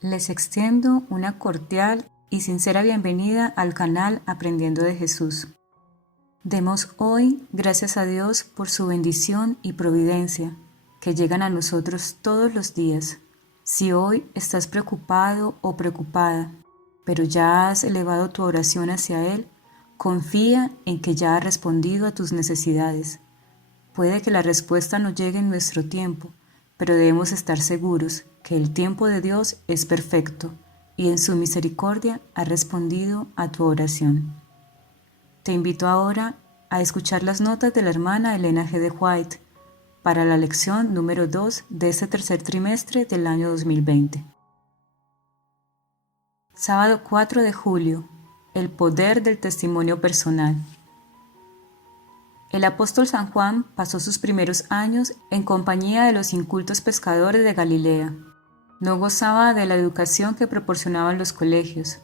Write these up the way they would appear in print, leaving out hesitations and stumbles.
Les extiendo una cordial y sincera bienvenida al canal Aprendiendo de Jesús. Demos hoy gracias a Dios por su bendición y providencia que llegan a nosotros todos los días. Si hoy estás preocupado o preocupada, pero ya has elevado tu oración hacia Él, confía en que ya ha respondido a tus necesidades. Puede que la respuesta no llegue en nuestro tiempo, pero debemos estar seguros que el tiempo de Dios es perfecto y en su misericordia ha respondido a tu oración. Te invito ahora a escuchar las notas de la hermana Elena G. de White para la lección número 2 de este tercer trimestre del año 2020. Sábado 4 de julio. El poder del testimonio personal. El apóstol San Juan pasó sus primeros años en compañía de los incultos pescadores de Galilea. No gozaba de la educación que proporcionaban los colegios,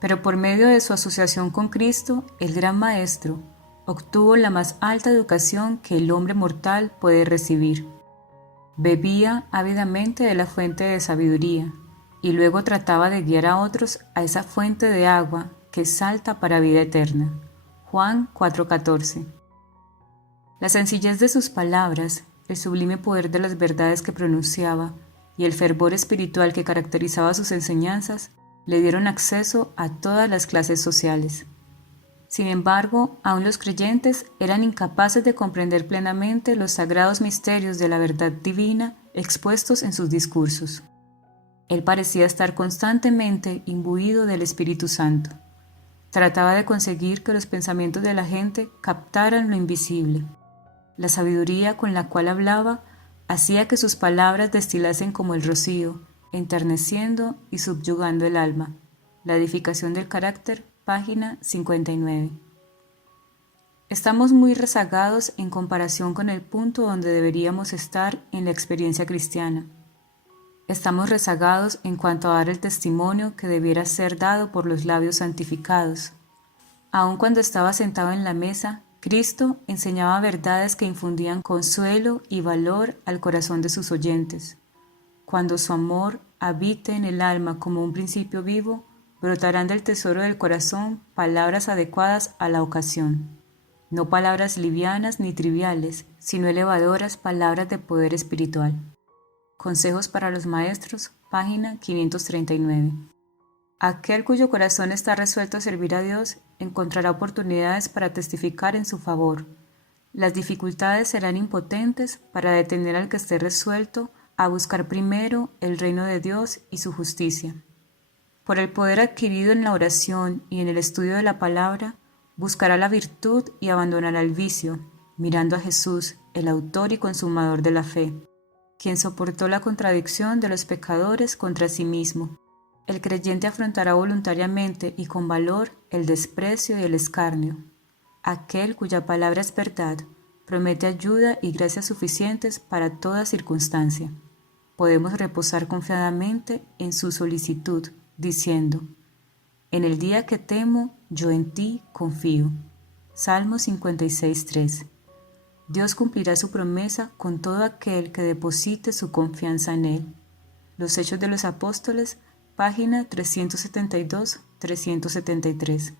pero por medio de su asociación con Cristo, el gran Maestro, obtuvo la más alta educación que el hombre mortal puede recibir. Bebía ávidamente de la fuente de sabiduría y luego trataba de guiar a otros a esa fuente de agua que salta para vida eterna. Juan 4:14. La sencillez de sus palabras, el sublime poder de las verdades que pronunciaba y el fervor espiritual que caracterizaba sus enseñanzas le dieron acceso a todas las clases sociales. Sin embargo, aún los creyentes eran incapaces de comprender plenamente los sagrados misterios de la verdad divina expuestos en sus discursos. Él parecía estar constantemente imbuido del Espíritu Santo. Trataba de conseguir que los pensamientos de la gente captaran lo invisible. La sabiduría con la cual hablaba hacía que sus palabras destilasen como el rocío, enterneciendo y subyugando el alma. La edificación del carácter, página 59. Estamos muy rezagados en comparación con el punto donde deberíamos estar en la experiencia cristiana. Estamos rezagados en cuanto a dar el testimonio que debiera ser dado por los labios santificados. Aun cuando estaba sentado en la mesa, Cristo enseñaba verdades que infundían consuelo y valor al corazón de sus oyentes. Cuando su amor habite en el alma como un principio vivo, brotarán del tesoro del corazón palabras adecuadas a la ocasión. No palabras livianas ni triviales, sino elevadoras palabras de poder espiritual. Consejos para los maestros, página 539. Aquel cuyo corazón está resuelto a servir a Dios encontrará oportunidades para testificar en su favor. Las dificultades serán impotentes para detener al que esté resuelto a buscar primero el reino de Dios y su justicia. Por el poder adquirido en la oración y en el estudio de la palabra, buscará la virtud y abandonará el vicio, mirando a Jesús, el autor y consumador de la fe, quien soportó la contradicción de los pecadores contra sí mismo. El creyente afrontará voluntariamente y con valor el desprecio y el escarnio. Aquel cuya palabra es verdad promete ayuda y gracias suficientes para toda circunstancia. Podemos reposar confiadamente en su solicitud, diciendo: en el día que temo, yo en ti confío. Salmo 56:3. Dios cumplirá su promesa con todo aquel que deposite su confianza en Él. Los Hechos de los Apóstoles, página 372-373.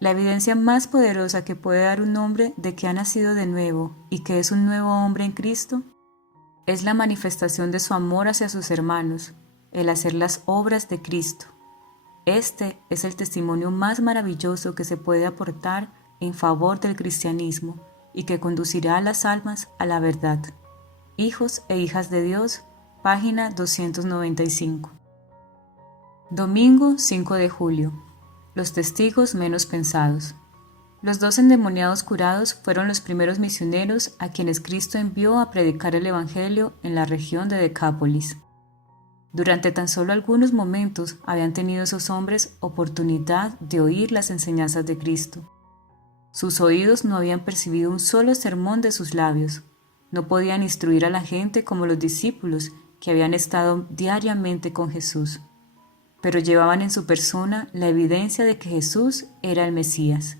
La evidencia más poderosa que puede dar un hombre de que ha nacido de nuevo y que es un nuevo hombre en Cristo es la manifestación de su amor hacia sus hermanos, el hacer las obras de Cristo. Este es el testimonio más maravilloso que se puede aportar en favor del cristianismo y que conducirá a las almas a la verdad. Hijos e hijas de Dios, página 295. Domingo 5 de julio. Los testigos menos pensados. Los 2 endemoniados curados fueron los primeros misioneros a quienes Cristo envió a predicar el Evangelio en la región de Decápolis. Durante tan solo algunos momentos habían tenido esos hombres oportunidad de oír las enseñanzas de Cristo. Sus oídos no habían percibido un solo sermón de sus labios. No podían instruir a la gente como los discípulos que habían estado diariamente con Jesús, pero llevaban en su persona la evidencia de que Jesús era el Mesías.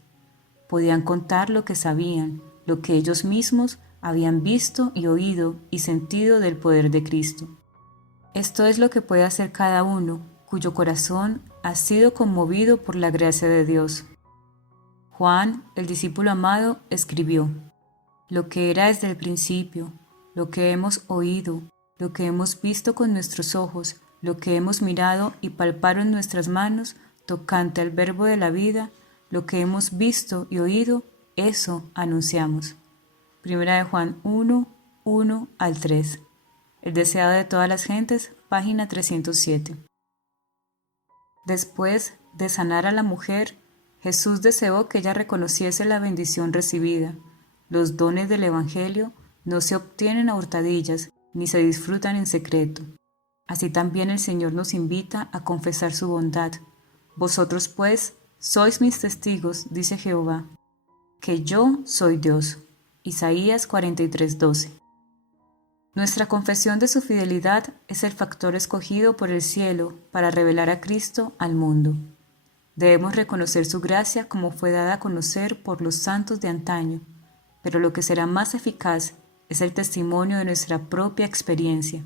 Podían contar lo que sabían, lo que ellos mismos habían visto y oído y sentido del poder de Cristo. Esto es lo que puede hacer cada uno, cuyo corazón ha sido conmovido por la gracia de Dios. Juan, el discípulo amado, escribió: lo que era desde el principio, lo que hemos oído, lo que hemos visto con nuestros ojos, lo que hemos mirado y palpado en nuestras manos, tocante al verbo de la vida, lo que hemos visto y oído, eso anunciamos. Primera de Juan 1, 1 al 3. El deseado de todas las gentes, página 307. Después de sanar a la mujer, Jesús deseó que ella reconociese la bendición recibida. Los dones del Evangelio no se obtienen a hurtadillas ni se disfrutan en secreto. Así también el Señor nos invita a confesar su bondad. Vosotros pues sois mis testigos, dice Jehová, que yo soy Dios. Isaías 43:12. Nuestra confesión de su fidelidad es el factor escogido por el cielo para revelar a Cristo al mundo. Debemos reconocer su gracia como fue dada a conocer por los santos de antaño, pero lo que será más eficaz es el testimonio de nuestra propia experiencia.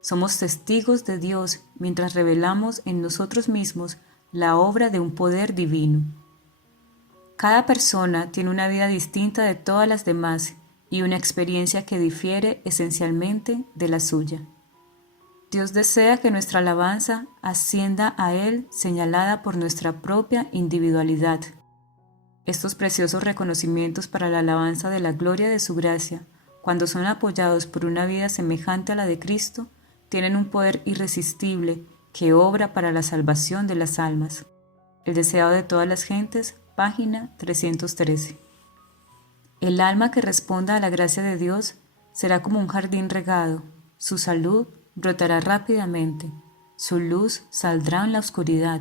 Somos testigos de Dios mientras revelamos en nosotros mismos la obra de un poder divino. Cada persona tiene una vida distinta de todas las demás y una experiencia que difiere esencialmente de la suya. Dios desea que nuestra alabanza ascienda a Él señalada por nuestra propia individualidad. Estos preciosos reconocimientos para la alabanza de la gloria de su gracia, cuando son apoyados por una vida semejante a la de Cristo, tienen un poder irresistible que obra para la salvación de las almas. El deseado de todas las gentes, página 313. El alma que responda a la gracia de Dios será como un jardín regado. Su salud brotará rápidamente, su luz saldrá en la oscuridad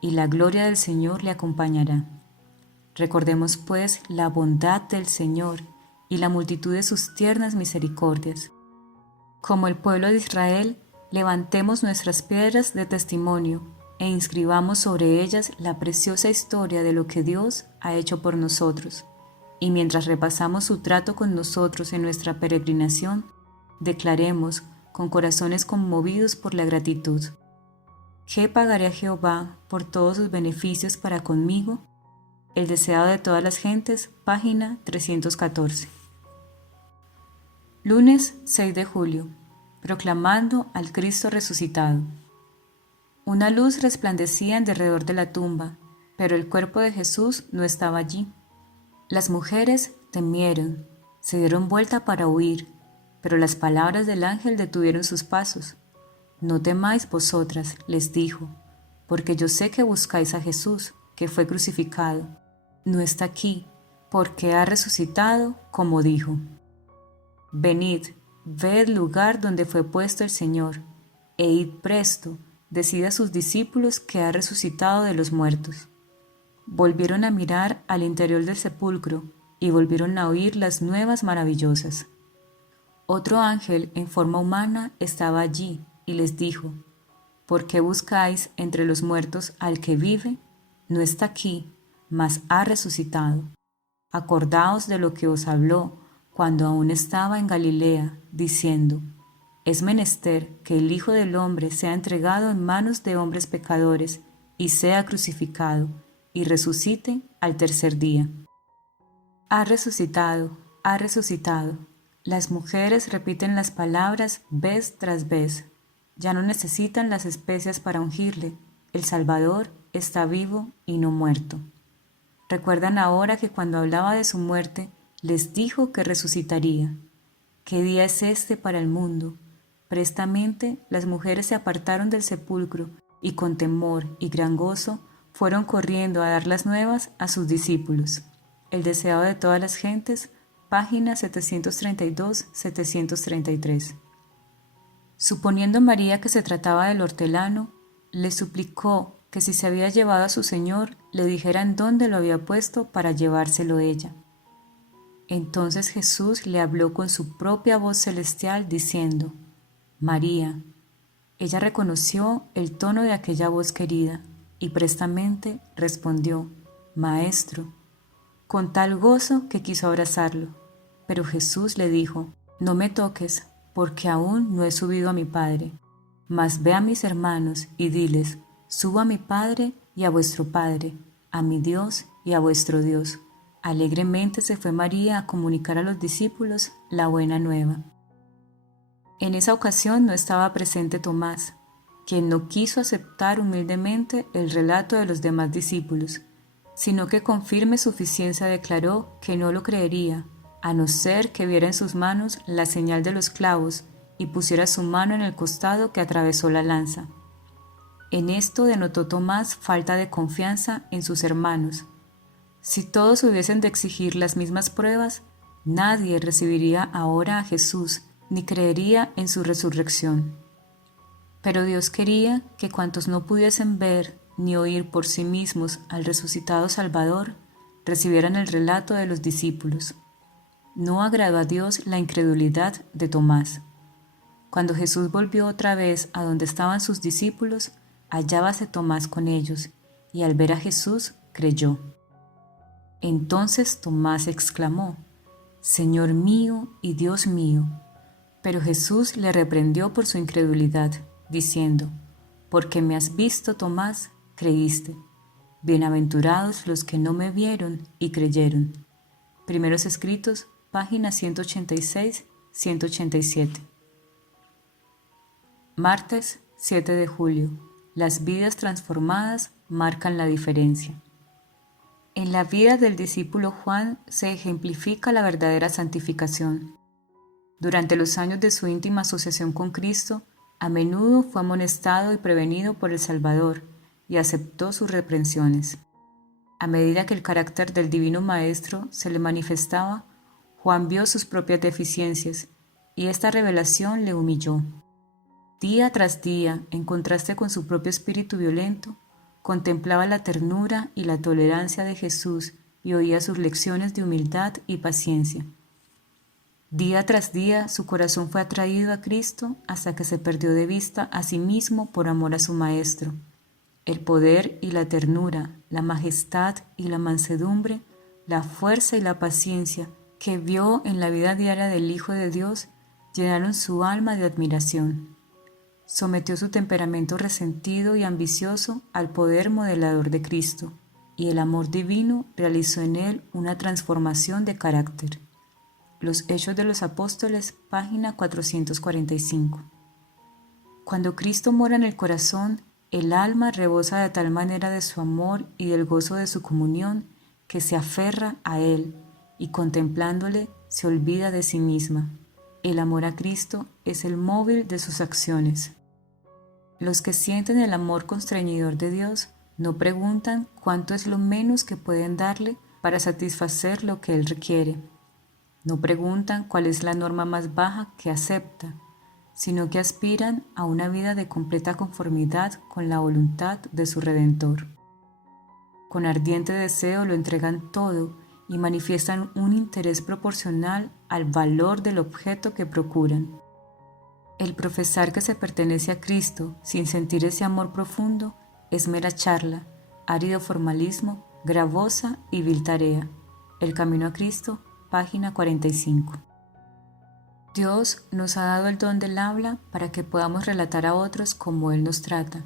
y la gloria del Señor le acompañará. Recordemos pues la bondad del Señor y la multitud de sus tiernas misericordias. Como el pueblo de Israel, levantemos nuestras piedras de testimonio e inscribamos sobre ellas la preciosa historia de lo que Dios ha hecho por nosotros. Y mientras repasamos su trato con nosotros en nuestra peregrinación, declaremos con corazones conmovidos por la gratitud: ¿qué pagaré a Jehová por todos sus beneficios para conmigo? El deseado de todas las gentes, página 314. Lunes 6 de julio. Proclamando al Cristo resucitado. Una luz resplandecía en derredor de la tumba, pero el cuerpo de Jesús no estaba allí. Las mujeres temieron, se dieron vuelta para huir, pero las palabras del ángel detuvieron sus pasos. No temáis vosotras, les dijo, porque yo sé que buscáis a Jesús, que fue crucificado. No está aquí, porque ha resucitado, como dijo. Venid, ved el lugar donde fue puesto el Señor, e id presto, decid a sus discípulos que ha resucitado de los muertos. Volvieron a mirar al interior del sepulcro y volvieron a oír las nuevas maravillosas. Otro ángel en forma humana estaba allí y les dijo: ¿por qué buscáis entre los muertos al que vive? No está aquí, mas ha resucitado. Acordaos de lo que os habló cuando aún estaba en Galilea, diciendo: es menester que el Hijo del Hombre sea entregado en manos de hombres pecadores y sea crucificado, y resucite al tercer día. Ha resucitado, ha resucitado. Las mujeres repiten las palabras vez tras vez. Ya no necesitan las especias para ungirle. El Salvador está vivo y no muerto. Recuerdan ahora que cuando hablaba de su muerte, les dijo que resucitaría. ¿Qué día es este para el mundo? Prestamente las mujeres se apartaron del sepulcro y con temor y gran gozo fueron corriendo a dar las nuevas a sus discípulos. El deseado de todas las gentes, página 732-733. Suponiendo María que se trataba del hortelano, le suplicó que si se había llevado a su Señor, le dijeran dónde lo había puesto para llevárselo ella. Entonces Jesús le habló con su propia voz celestial diciendo: María. Ella reconoció el tono de aquella voz querida y prestamente respondió: Maestro, con tal gozo que quiso abrazarlo. Pero Jesús le dijo: no me toques, porque aún no he subido a mi Padre. Mas ve a mis hermanos y diles, subo a mi Padre y a vuestro Padre, a mi Dios y a vuestro Dios. Alegremente se fue María a comunicar a los discípulos la buena nueva. En esa ocasión no estaba presente Tomás, quien no quiso aceptar humildemente el relato de los demás discípulos, sino que con firme suficiencia declaró que no lo creería, a no ser que viera en sus manos la señal de los clavos y pusiera su mano en el costado que atravesó la lanza. En esto denotó Tomás falta de confianza en sus hermanos. Si todos hubiesen de exigir las mismas pruebas, nadie recibiría ahora a Jesús ni creería en su resurrección. Pero Dios quería que cuantos no pudiesen ver ni oír por sí mismos al resucitado Salvador, recibieran el relato de los discípulos. No agradó a Dios la incredulidad de Tomás. Cuando Jesús volvió otra vez a donde estaban sus discípulos, hallábase Tomás con ellos, y al ver a Jesús creyó. Entonces Tomás exclamó, Señor mío y Dios mío. Pero Jesús le reprendió por su incredulidad, diciendo, porque me has visto, Tomás, creíste. Bienaventurados los que no me vieron y creyeron. Primeros Escritos, páginas 186-187. Martes 7 de julio. Las vidas transformadas marcan la diferencia. En la vida del discípulo Juan se ejemplifica la verdadera santificación. Durante los años de su íntima asociación con Cristo, a menudo fue amonestado y prevenido por el Salvador y aceptó sus reprensiones. A medida que el carácter del Divino Maestro se le manifestaba, Juan vio sus propias deficiencias y esta revelación le humilló. Día tras día, en contraste con su propio espíritu violento, contemplaba la ternura y la tolerancia de Jesús y oía sus lecciones de humildad y paciencia. Día tras día su corazón fue atraído a Cristo hasta que se perdió de vista a sí mismo por amor a su Maestro. El poder y la ternura, la majestad y la mansedumbre, la fuerza y la paciencia que vio en la vida diaria del Hijo de Dios llenaron su alma de admiración. Sometió su temperamento resentido y ambicioso al poder modelador de Cristo, y el amor divino realizó en él una transformación de carácter. Los Hechos de los Apóstoles, página 445. Cuando Cristo mora en el corazón, el alma rebosa de tal manera de su amor y del gozo de su comunión que se aferra a Él y contemplándole se olvida de sí misma. El amor a Cristo es el móvil de sus acciones. Los que sienten el amor constreñidor de Dios no preguntan cuánto es lo menos que pueden darle para satisfacer lo que Él requiere. No preguntan cuál es la norma más baja que acepta, sino que aspiran a una vida de completa conformidad con la voluntad de su Redentor. Con ardiente deseo lo entregan todo y manifiestan un interés proporcional al valor del objeto que procuran. El profesar que se pertenece a Cristo sin sentir ese amor profundo es mera charla, árido formalismo, gravosa y vil tarea. El camino a Cristo, página 45. Dios nos ha dado el don del habla para que podamos relatar a otros como Él nos trata,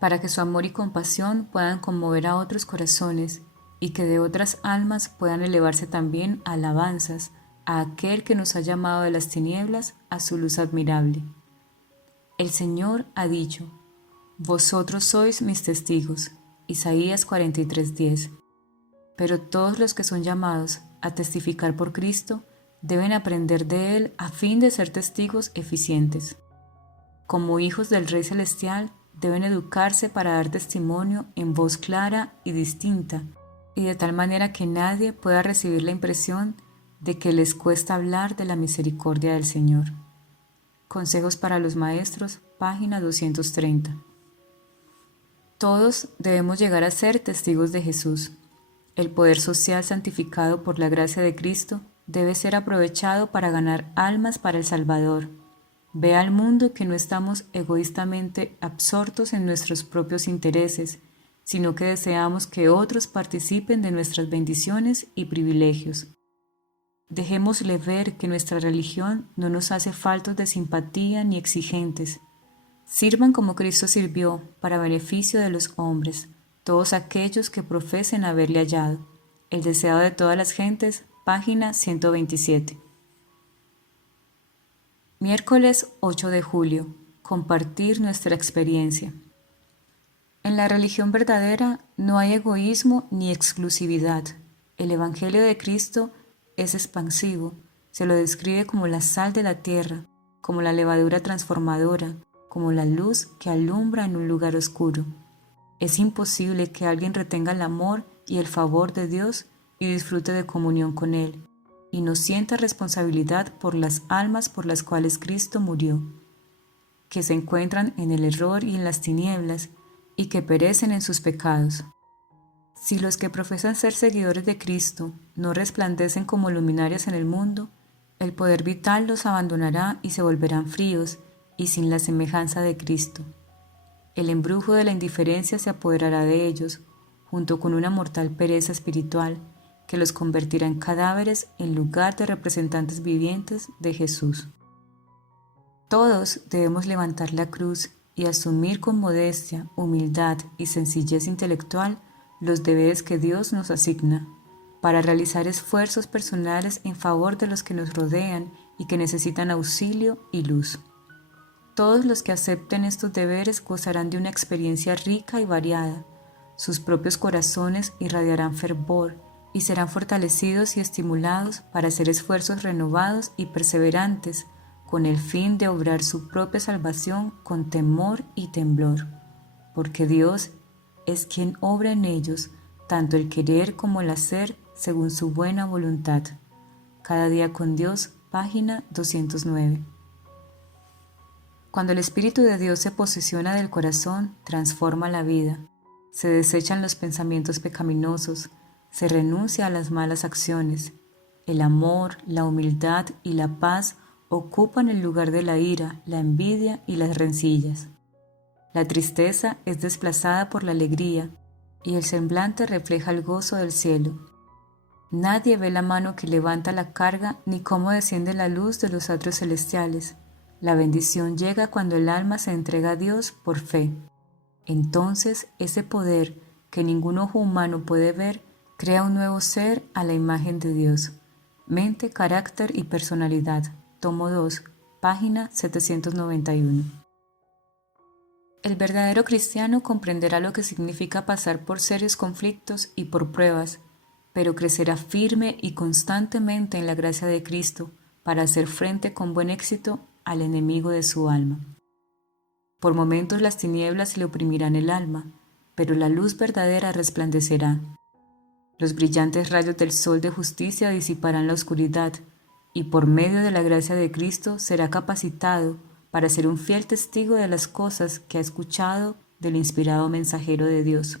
para que su amor y compasión puedan conmover a otros corazones y que de otras almas puedan elevarse también alabanzas a aquel que nos ha llamado de las tinieblas a su luz admirable. El Señor ha dicho, vosotros sois mis testigos, Isaías 43:10. Pero todos los que son llamados a testificar por Cristo deben aprender de Él a fin de ser testigos eficientes. Como hijos del Rey Celestial, deben educarse para dar testimonio en voz clara y distinta, y de tal manera que nadie pueda recibir la impresión de que les cuesta hablar de la misericordia del Señor. Consejos para los maestros, página 230. Todos debemos llegar a ser testigos de Jesús. El poder social santificado por la gracia de Cristo debe ser aprovechado para ganar almas para el Salvador. Ve al mundo que no estamos egoístamente absortos en nuestros propios intereses, sino que deseamos que otros participen de nuestras bendiciones y privilegios. Dejémosle ver que nuestra religión no nos hace faltos de simpatía ni exigentes. Sirvan como Cristo sirvió, para beneficio de los hombres, todos aquellos que profesen haberle hallado. El deseado de todas las gentes, página 127. Miércoles 8 de julio. Compartir nuestra experiencia. En la religión verdadera no hay egoísmo ni exclusividad. El Evangelio de Cristo es expansivo. Se lo describe como la sal de la tierra, como la levadura transformadora, como la luz que alumbra en un lugar oscuro. Es imposible que alguien retenga el amor y el favor de Dios y disfrute de comunión con Él, y no sienta responsabilidad por las almas por las cuales Cristo murió, que se encuentran en el error y en las tinieblas, y que perecen en sus pecados. Si los que profesan ser seguidores de Cristo no resplandecen como luminarias en el mundo, el poder vital los abandonará y se volverán fríos y sin la semejanza de Cristo. El embrujo de la indiferencia se apoderará de ellos, junto con una mortal pereza espiritual que los convertirá en cadáveres en lugar de representantes vivientes de Jesús. Todos debemos levantar la cruz y asumir con modestia, humildad y sencillez intelectual los deberes que Dios nos asigna, para realizar esfuerzos personales en favor de los que nos rodean y que necesitan auxilio y luz. Todos los que acepten estos deberes gozarán de una experiencia rica y variada. Sus propios corazones irradiarán fervor y serán fortalecidos y estimulados para hacer esfuerzos renovados y perseverantes con el fin de obrar su propia salvación con temor y temblor, porque Dios es quien obra en ellos tanto el querer como el hacer según su buena voluntad. Cada día con Dios, página 209. Cuando el Espíritu de Dios se posesiona del corazón, transforma la vida. Se desechan los pensamientos pecaminosos, se renuncia a las malas acciones. El amor, la humildad y la paz ocupan el lugar de la ira, la envidia y las rencillas. La tristeza es desplazada por la alegría y el semblante refleja el gozo del cielo. Nadie ve la mano que levanta la carga ni cómo desciende la luz de los atrios celestiales. La bendición llega cuando el alma se entrega a Dios por fe. Entonces, ese poder que ningún ojo humano puede ver, crea un nuevo ser a la imagen de Dios. Mente, carácter y personalidad. Tomo 2, página 791. El verdadero cristiano comprenderá lo que significa pasar por serios conflictos y por pruebas, pero crecerá firme y constantemente en la gracia de Cristo para hacer frente con buen éxito al enemigo de su alma. Por momentos las tinieblas le oprimirán el alma, pero la luz verdadera resplandecerá. Los brillantes rayos del sol de justicia disiparán la oscuridad, y por medio de la gracia de Cristo será capacitado para ser un fiel testigo de las cosas que ha escuchado del inspirado mensajero de Dios.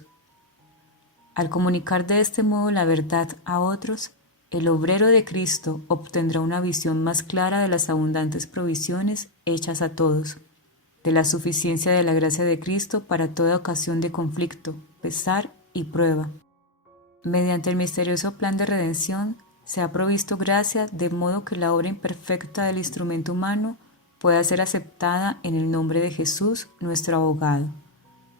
Al comunicar de este modo la verdad a otros, el obrero de Cristo obtendrá una visión más clara de las abundantes provisiones hechas a todos, de la suficiencia de la gracia de Cristo para toda ocasión de conflicto, pesar y prueba. Mediante el misterioso plan de redención, se ha provisto gracia de modo que la obra imperfecta del instrumento humano pueda ser aceptada en el nombre de Jesús, nuestro abogado.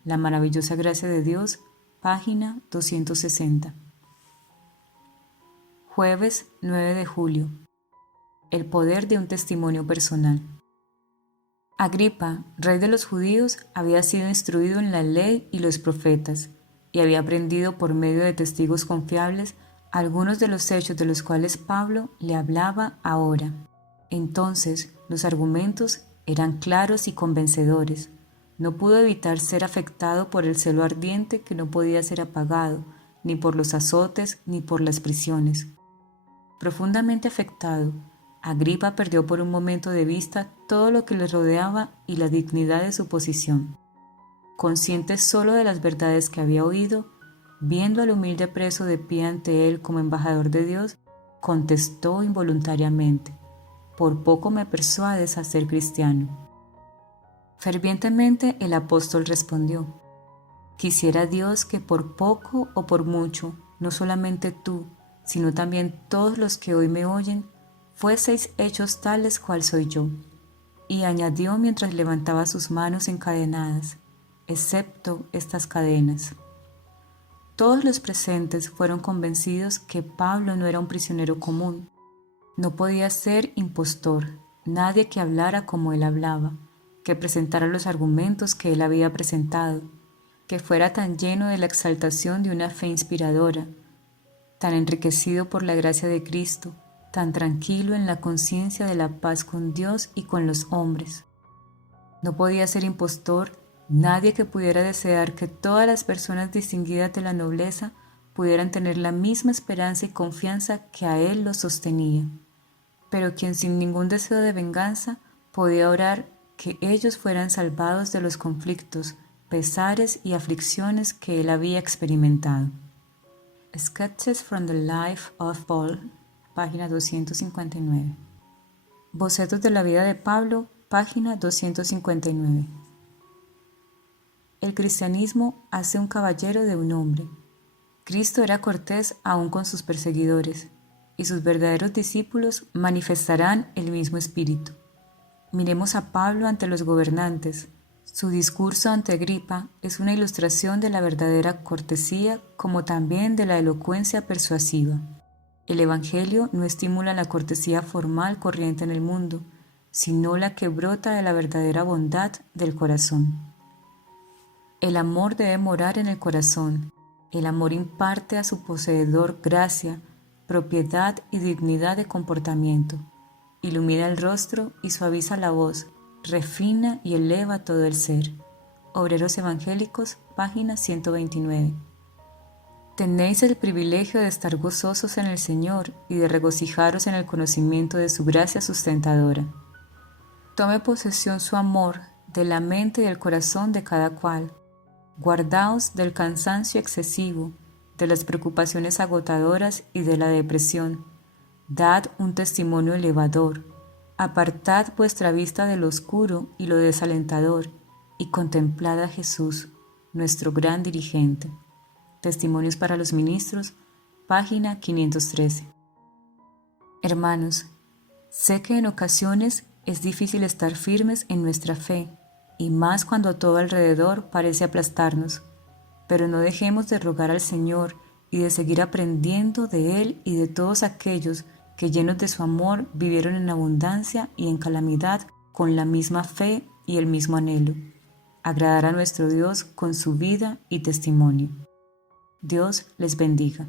La maravillosa gracia de Dios, página 260. Jueves 9 de julio. El poder de un testimonio personal. Agripa, rey de los judíos, había sido instruido en la ley y los profetas, y había aprendido por medio de testigos confiables algunos de los hechos de los cuales Pablo le hablaba ahora. Entonces, los argumentos eran claros y convencedores. No pudo evitar ser afectado por el celo ardiente que no podía ser apagado, ni por los azotes, ni por las prisiones. Profundamente afectado, Agripa perdió por un momento de vista todo lo que le rodeaba y la dignidad de su posición. Consciente solo de las verdades que había oído, viendo al humilde preso de pie ante él como embajador de Dios, contestó involuntariamente: «Por poco me persuades a ser cristiano». Fervientemente el apóstol respondió: «Quisiera Dios que por poco o por mucho, no solamente tú, sino también todos los que hoy me oyen, fueseis hechos tales cual soy yo». Y añadió mientras levantaba sus manos encadenadas, excepto estas cadenas. Todos los presentes fueron convencidos que Pablo no era un prisionero común. No podía ser impostor, nadie que hablara como él hablaba, que presentara los argumentos que él había presentado, que fuera tan lleno de la exaltación de una fe inspiradora, tan enriquecido por la gracia de Cristo, tan tranquilo en la conciencia de la paz con Dios y con los hombres. No podía ser impostor nadie que pudiera desear que todas las personas distinguidas de la nobleza pudieran tener la misma esperanza y confianza que a él los sostenía, pero quien sin ningún deseo de venganza podía orar que ellos fueran salvados de los conflictos, pesares y aflicciones que él había experimentado. Sketches from the Life of Paul, página 259. Bocetos de la vida de Pablo, página 259. El cristianismo hace un caballero de un hombre. Cristo era cortés aún con sus perseguidores, y sus verdaderos discípulos manifestarán el mismo espíritu. Miremos a Pablo ante los gobernantes. Su discurso ante Agripa es una ilustración de la verdadera cortesía como también de la elocuencia persuasiva. El Evangelio no estimula la cortesía formal corriente en el mundo, sino la que brota de la verdadera bondad del corazón. El amor debe morar en el corazón. El amor imparte a su poseedor gracia, propiedad y dignidad de comportamiento. Ilumina el rostro y suaviza la voz, refina y eleva todo el ser. Obreros Evangélicos, página 129. Tenéis el privilegio de estar gozosos en el Señor y de regocijaros en el conocimiento de su gracia sustentadora. Tome posesión su amor de la mente y del corazón de cada cual. Guardaos del cansancio excesivo, de las preocupaciones agotadoras y de la depresión. Dad un testimonio elevador. Apartad vuestra vista de lo oscuro y lo desalentador y contemplad a Jesús, nuestro gran dirigente. Testimonios para los ministros, página 513. Hermanos, sé que en ocasiones es difícil estar firmes en nuestra fe, y más cuando todo alrededor parece aplastarnos, pero no dejemos de rogar al Señor y de seguir aprendiendo de Él y de todos aquellos que llenos de su amor vivieron en abundancia y en calamidad con la misma fe y el mismo anhelo, agradar a nuestro Dios con su vida y testimonio. Dios les bendiga.